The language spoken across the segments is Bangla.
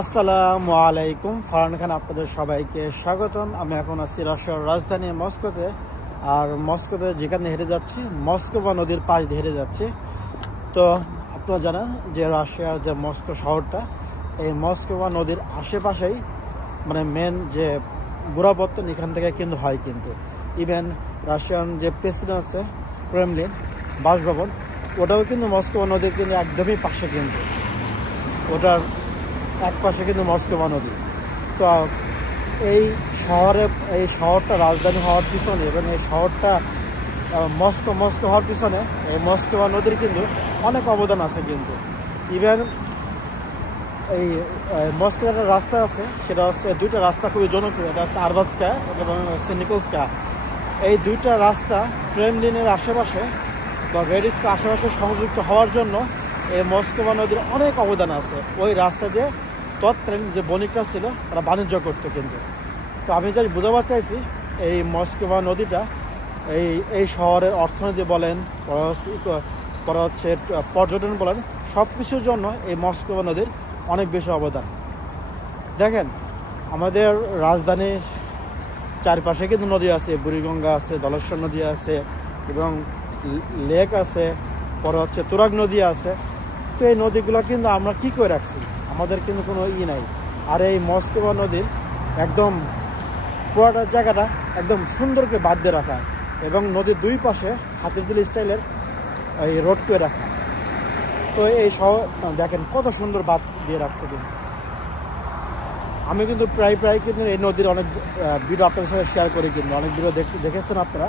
আসসালামু আলাইকুম। ফারহান খান আপনাদের সবাইকে স্বাগতম। আমি এখন আছি রাশিয়ার রাজধানী মস্কোতে। আর মস্কোতে যেখানে হেঁটে যাচ্ছি, মস্কোভা নদীর পাশ দিয়ে হেঁটে যাচ্ছি। তো আপনারা জানেন যে রাশিয়ার যে মস্কো শহরটা, এই মস্কোভা নদীর আশেপাশেই মানে মেন যে গোড়াপত্তন এখান থেকে কিন্তু হয়। কিন্তু ইভেন রাশিয়ান যে প্রেসিডেন্ট আছে, ক্রেমলিন বাসভবন, ওটাও কিন্তু মস্কোভা নদীর কিন্তু একদমই পাশে। কিন্তু ওটার এক পাশে কিন্তু মস্কোভা নদী। তো এই শহরটা রাজধানী হওয়ার পিছনে এবং এই শহরটা মস্কো হওয়ার পিছনে এই মস্কোভা নদীর কিন্তু অনেক অবদান আছে। কিন্তু ইভেন এই মস্কোর একটা রাস্তা আছে, সেটা হচ্ছে দুইটা রাস্তা খুবই জনপ্রিয়। এটা হচ্ছে আরবাৎস্কা এবং নিকোলস্কা। এই দুইটা রাস্তা ক্রেমলিনের আশেপাশে বা রেডিস্কো আশেপাশে সংযুক্ত হওয়ার জন্য এই মস্কোভা নদীর অনেক অবদান আছে। ওই রাস্তা দিয়ে তৎকালীন যে বণিকরা ছিল তারা বাণিজ্য করতো। কিন্তু তো আমি যাই বোঝাবার চাইছি, এই মস্কোভা নদীটা এই শহরের অর্থনীতি বলেন, পরে হচ্ছে পর্যটন বলেন, সব কিছুর জন্য এই মস্কোভা নদীর অনেক বেশি অবদান। দেখেন, আমাদের রাজধানীর চারপাশে কিন্তু নদী আছে, বুড়িগঙ্গা আছে, দলেশ্বর নদী আছে এবং লেক আছে, পরে হচ্ছে তুরাগ নদী আছে। তো এই নদীগুলো কিন্তু আমরা কী করে রাখছি, আমাদের কিন্তু কোনো নাই। আর এই মস্কোভা নদীর একদম পুরোটা জায়গাটা একদম সুন্দর করে বাদ দিয়ে রাখা এবং নদীর দুই পাশে হাতের দিল স্টাইলের এই রোড করে রাখা। তো এই শহর দেখেন কত সুন্দর বাদ দিয়ে রাখছে। কিন্তু আমি কিন্তু প্রায় কিন্তু এই নদীর অনেক ভিডিও আপনাদের সাথে শেয়ার করি। কিন্তু অনেক ভিডিও দেখেছেন আপনারা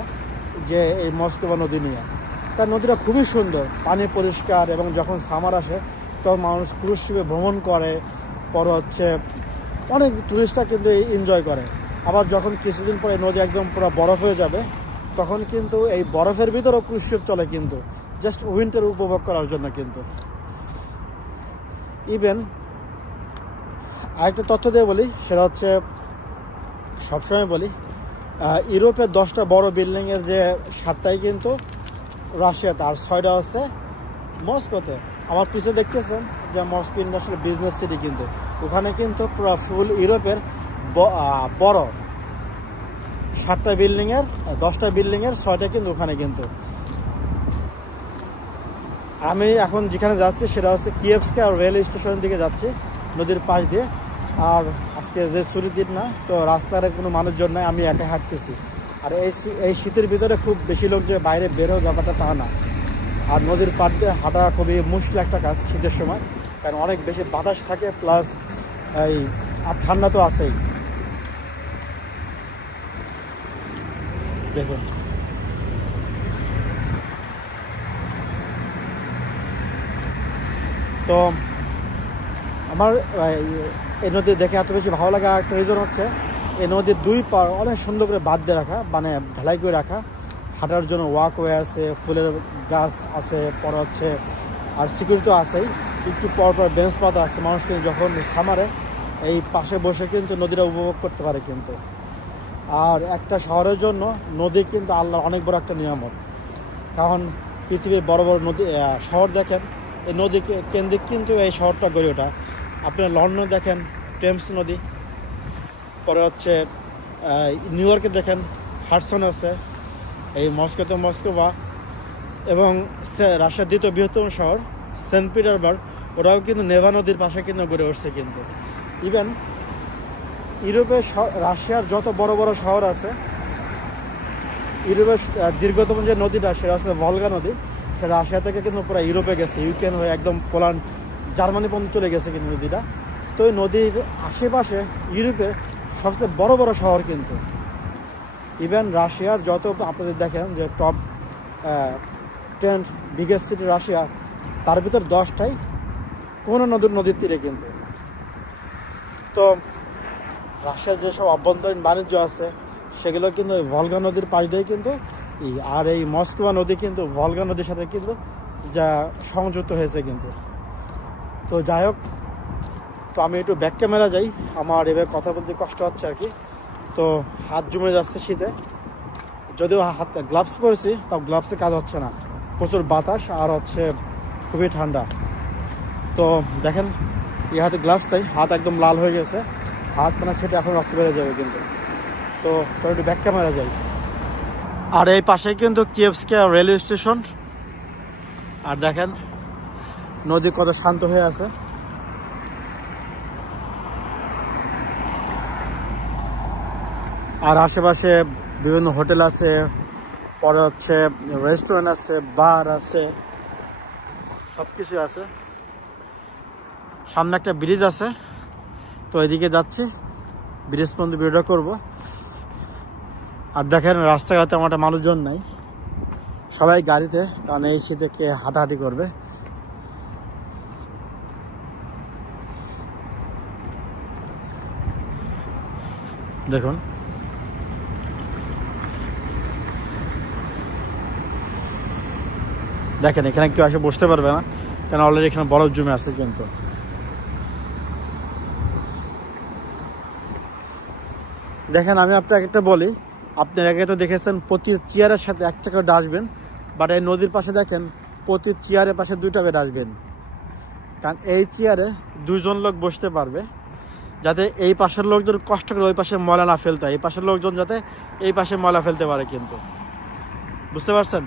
যে এই মস্কোভা নদী নিয়ে। তার নদীটা খুবই সুন্দর, পানি পরিষ্কার এবং যখন সামার আসে তখন মানুষ ক্রুজ শিপে ভ্রমণ করে, পরে হচ্ছে অনেক টুরিস্টরা কিন্তু এনজয় করে। আবার যখন কিছুদিন পরে নদী একদম পুরো বরফ হয়ে যাবে, তখন কিন্তু এই বরফের ভিতরেও ক্রুজ শিপ চলে, কিন্তু জাস্ট উইন্টার উপভোগ করার জন্য। কিন্তু ইভেন আরেকটা তথ্য দিয়ে বলি, সেটা হচ্ছে সবসময় বলি, ইউরোপের 10টা বড় বিল্ডিংয়ের যে 7টাই কিন্তু রাশিয়াতে আর 6টা হচ্ছে মস্কোতে। আমার পিছিয়ে দেখতেছেন যে মস্কো ইন্টারন্যাশনাল বিজনেস সিটি, কিন্তু ওখানে কিন্তু পুরো ফুল ইউরোপের বড় 7টা বিল্ডিংয়ের 10টা বিল্ডিংয়ের 6টা কিন্তু ওখানে। কিন্তু আমি এখন যেখানে যাচ্ছি সেটা হচ্ছে কিয়েভস্কা রেল স্টেশনের দিকে যাচ্ছি, নদীর পাশ দিয়ে। আর আজকে যে ছুটির দিন না, তো রাস্তার কোনো মানুষজন নাই, আমি একা হাঁটতেছি। আর এই শীতের ভিতরে খুব বেশি লোক যে বাইরে বেরো ব্যাপারটা তা না। আর নদীর পাড় দিয়ে হাঁটা খুবই মুশকিল একটা কাজ শীতের সময়, কারণ অনেক বেশি বাতাস থাকে, প্লাস এই আর ঠান্ডা তো আছেই। দেখুন, তো আমার এই নদী দেখে এত বেশি ভালো লাগা একটা রিজন হচ্ছে এই নদীর দুই পাড় অনেক সুন্দর করে বাঁধ দিয়ে রাখা, মানে ঢালাই করে রাখা। হাঁটার জন্য ওয়াকওয়ে আছে, ফুলের গাছ আছে, পরে হচ্ছে আর সিকিউরিটি আছেই। একটু পর বেঞ্চ পাতা আছে, মানুষ কিন্তু যখন সামারে এই পাশে বসে কিন্তু নদীটা উপভোগ করতে পারে। কিন্তু আর একটা শহরের জন্য নদী কিন্তু আল্লাহর অনেক বড় একটা নিয়ামত। কারণ পৃথিবীর বড় বড় নদী শহর দেখেন, এই নদী কেন্দ্রিক কিন্তু এই শহরটা গড়ে ওঠা। আপনার লন্ডন দেখেন টেমস নদী, পরে হচ্ছে নিউ ইয়র্কে দেখেন হাডসন আছে, এই মস্কোতে মস্কোভা, এবং রাশিয়ার দ্বিতীয় বৃহত্তম শহর সেন্ট পিটারবার্গ, ওরাও কিন্তু নেভা নদীর পাশে কিন্তু গড়ে উঠছে। কিন্তু ইভেন ইউরোপের রাশিয়ার যত বড় বড় শহর আছে, ইউরোপের দীর্ঘতম যে নদীটা সেটা হচ্ছে ভলগা নদী, সেটা রাশিয়া থেকে কিন্তু পুরো ইউরোপে গেছে, ইউক্রেন হয়ে একদম পোল্যান্ড জার্মানি পর্যন্ত চলে গেছে কিন্তু নদীটা। তো এই নদীর আশেপাশে ইউরোপের সবচেয়ে বড় বড় শহর। কিন্তু ইভেন রাশিয়ার যত আপনাদের দেখেন যে টপ 10 বিগেস্ট সিটি রাশিয়া, তার ভিতর 10টাই কোনো নদীর তীরে। কিন্তু তো রাশিয়ার যেসব অভ্যন্তরীণ বাণিজ্য আছে সেগুলো কিন্তু ওই ভলগা নদীর পাশ দিয়ে কিন্তু, আর এই মস্কোভা নদী কিন্তু ভলগা নদীর সাথে কিন্তু যা সংযুক্ত হয়েছে। কিন্তু তো যাই হোক, তো আমি একটু ব্যাক ক্যামেরা যাই, আমার এবার কথা বলতে কষ্ট হচ্ছে আর কি। তো হাত জমে যাচ্ছে শীতে, যদিও হাতে গ্লাভস পরেছি তাও গ্লাভসে কাজ হচ্ছে না, প্রচুর বাতাস আর হচ্ছে খুবই ঠান্ডা। তো দেখেন এই হাতে গ্লাভস তাই হাত একদম লাল হয়ে গেছে, হাত মানে সেটা এখন রক্ত বেড়ে যাবে কিন্তু। তো একটু ব্যাক ক্যামেরা যাই। আর এই পাশেই কিন্তু কিয়েভস্কে রেলওয়ে স্টেশন। আর দেখেন নদী কত শান্ত হয়ে আছে। আর আশেপাশে বিভিন্ন হোটেল আছে, পরে হচ্ছে রেস্টুরেন্ট আছে, বার আছে, সব কিছু আছে। সামনে একটা ব্রিজ আছে, তো এদিকে যাচ্ছি, ব্রিজ পর্যন্ত ভিডিও করব। আর দেখেন রাস্তাঘাটে আমার মানুষজন নাই, সবাই গাড়িতে, কারণ এই শীতে কে হাঁটাহাঁটি করবে। দেখুন দেখেন এখানে কেউ এসে বসতে পারবে না, কেন অলরেডি এখানে বরফ জমে আছে। কিন্তু দেখেন আমি আপনাকে একটা বলি, আপনার আগে তো দেখেছেন প্রতি চেয়ারের সাথে 1 টাকা ডাস্টবিন, বাট এই নদীর পাশে দেখেন প্রতি চেয়ারের পাশে 2 টাকা ডাস্টবিন। কারণ এই চেয়ারে 2 জন লোক বসতে পারবে, যাতে এই পাশের লোকজন কষ্ট করে ওই পাশে ময়লা না ফেলতে হয়, এই পাশের লোকজন যাতে এই পাশে ময়লা ফেলতে পারে। কিন্তু বুঝতে পারছেন?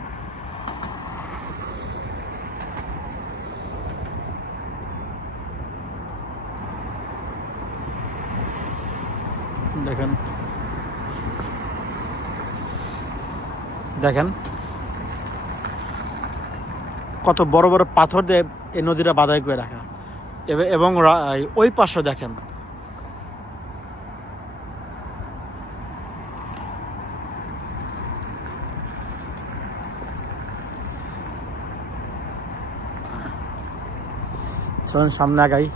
দেখেন দেখেন কত বড় বড় পাথর দিয়ে এই নদীটা বাধাই করে রাখা। এবং ওই পাশে দেখেন চলুন সামনে আগাই।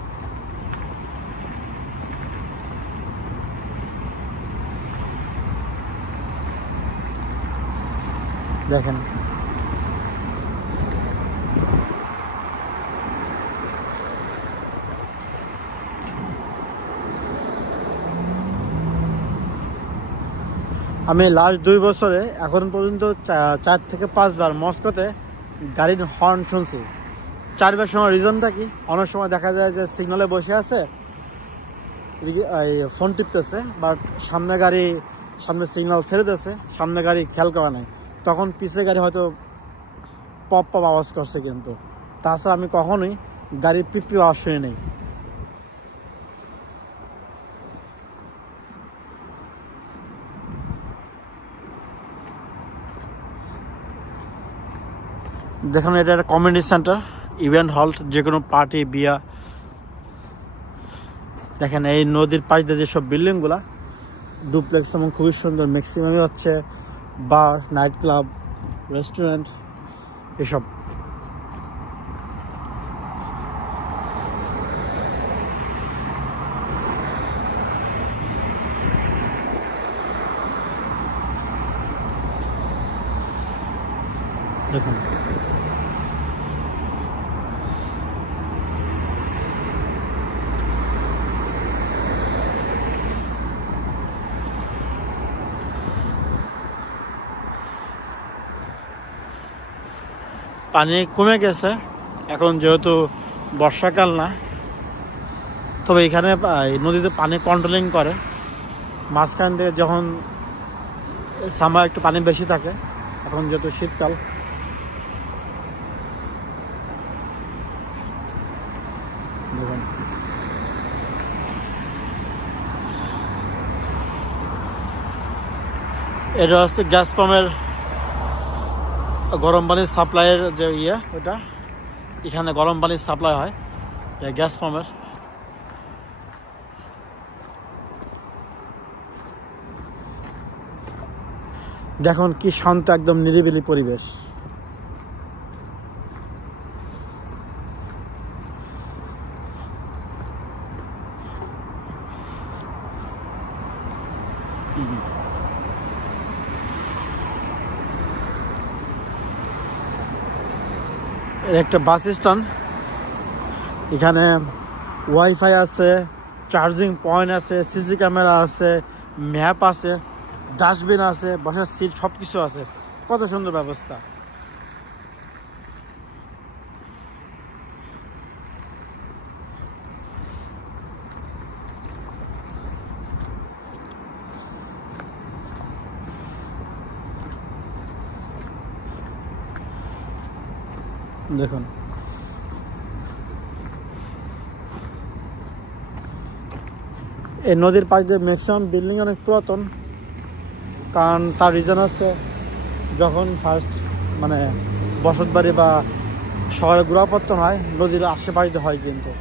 দেখেন আমি লাস্ট 2 বছরে এখন পর্যন্ত 4 থেকে 5 বার মস্কোতে গাড়ির হর্ন শুনছি। 4 বার শোনার রিজনটা কি? অনেক সময় দেখা যায় যে সিগনালে বসে আছে, এদিকে ফোন টিপতেছে, বাট সামনে সিগনাল ছেড়ে দিয়েছে, সামনে গাড়ি খেয়াল করা নাই, তখন পিছিয়ে গাড়ি হয়তো পপ পপ আওয়াজ করছে। কিন্তু তাছাড়া আমি কখনোই গাড়ির পিপি আওয়াজ শুনি নেই। দেখুন এটা একটা কমিউনিটি সেন্টার, ইভেন্ট হল, যে কোনো পার্টি, বিয়া। দেখেন এই নদীর পাশ দিয়ে যেসব বিল্ডিংগুলা ডুপ্লেক্স এবং খুবই সুন্দর, ম্যাক্সিমামই হচ্ছে বার, নাইট ক্লাব, রেস্টুরেন্ট এসব। দেখুন পানি কমে গেছে এখন, যেহেতু বর্ষাকাল না। তবে এখানে নদীতে পানি কন্ট্রোলিং করে, মাঝখান থেকে যখন সামার একটু পানি বেশি থাকে, এখন যেহেতু শীতকাল। এটা হচ্ছে গ্যাস পাম্পের গরম পানির সাপ্লাইয়ের যে ওটা, এখানে গরম পানির সাপ্লাই হয় গ্যাস পাম্পের। দেখুন কি শান্ত, একদম নিরিবিলি পরিবেশ। একটা বাস স্ট্যান্ড, এখানে ওয়াইফাই আছে, চার্জিং পয়েন্ট আছে, সিসি ক্যামেরা আছে, ম্যাপ আছে, ডাস্টবিন আছে, বসার সিট, সব কিছু আছে। কত সুন্দর ব্যবস্থা। দেখুন এই নদীর পাশ দিয়ে ম্যাক্সিমাম বিল্ডিং অনেক পুরাতন, কারণ তার রিজন হচ্ছে যখন ফার্স্ট মানে বসত বাড়ি বা শহরে গোড়াপত্তন হয় নদীর আশেপাশে হয়, কিন্তু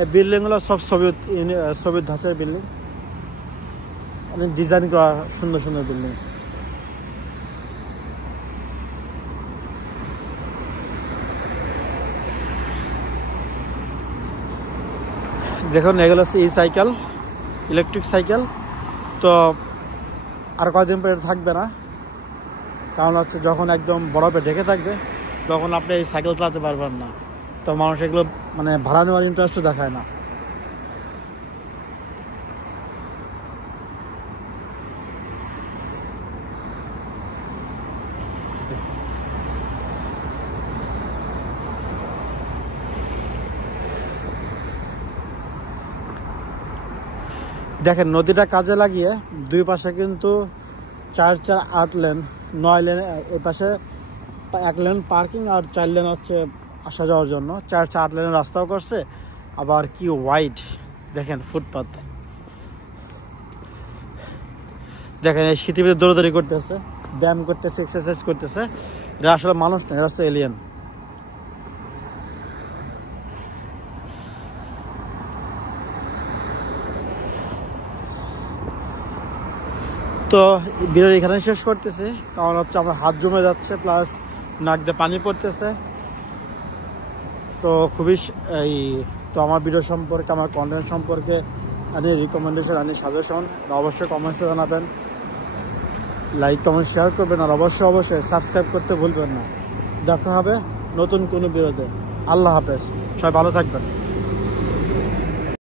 এই বিল্ডিংগুলো সব সোভিয়েত ধাঁচের বিল্ডিং, অনেক ডিজাইন করা সুন্দর সুন্দর বিল্ডিং। দেখুন এগুলো হচ্ছে সাইকেল, ইলেকট্রিক সাইকেল। তো আর কয়েকদিন পরে থাকবে না, কারণ হচ্ছে যখন একদম বরফে ঢেকে থাকবে তখন আপনি এই সাইকেল চালাতে পারবেন না। তো মানুষ এগুলো মানে ভাড়া নেওয়ার ইন্টারেস্টও দেখায় না। দেখেন নদীটা কাজে লাগিয়ে দুই পাশে কিন্তু 4-4-8 লেন, 9 লেন, এই পাশে 1 লেন পার্কিং আর 4 লেন হচ্ছে আসা যাওয়ার জন্য। 4-8 লেনের রাস্তাও করছে, আবার কি ওয়াইড দেখেন ফুটপাথ। দেখেন এই শীতের ভিতরে দৌড়াদৌড়ি করতেছে, ব্যায়াম করতেছে, এক্সারসাইজ করতেছে। এটা আসলে মানুষ না, এটা হচ্ছে এলিয়েন। তো ভিডিও এখানে শেষ করতেছি, কারণ হচ্ছে আমার হাত জমে যাচ্ছে, প্লাস নাক দিয়ে পানি পড়তেছে। তো খুবই তো আমার ভিডিও সম্পর্কে, আমার কন্টেন্ট সম্পর্কে আনি রিকমেন্ডেশন, আনি সাজেশন অবশ্যই কমেন্টসে জানাবেন, লাইক কমেন্ট শেয়ার করবেন, আর অবশ্যই সাবস্ক্রাইব করতে ভুলবেন না। দেখা হবে নতুন কোনো ভিডিওতে। আল্লাহ হাফেজ, সবাই ভালো থাকবেন।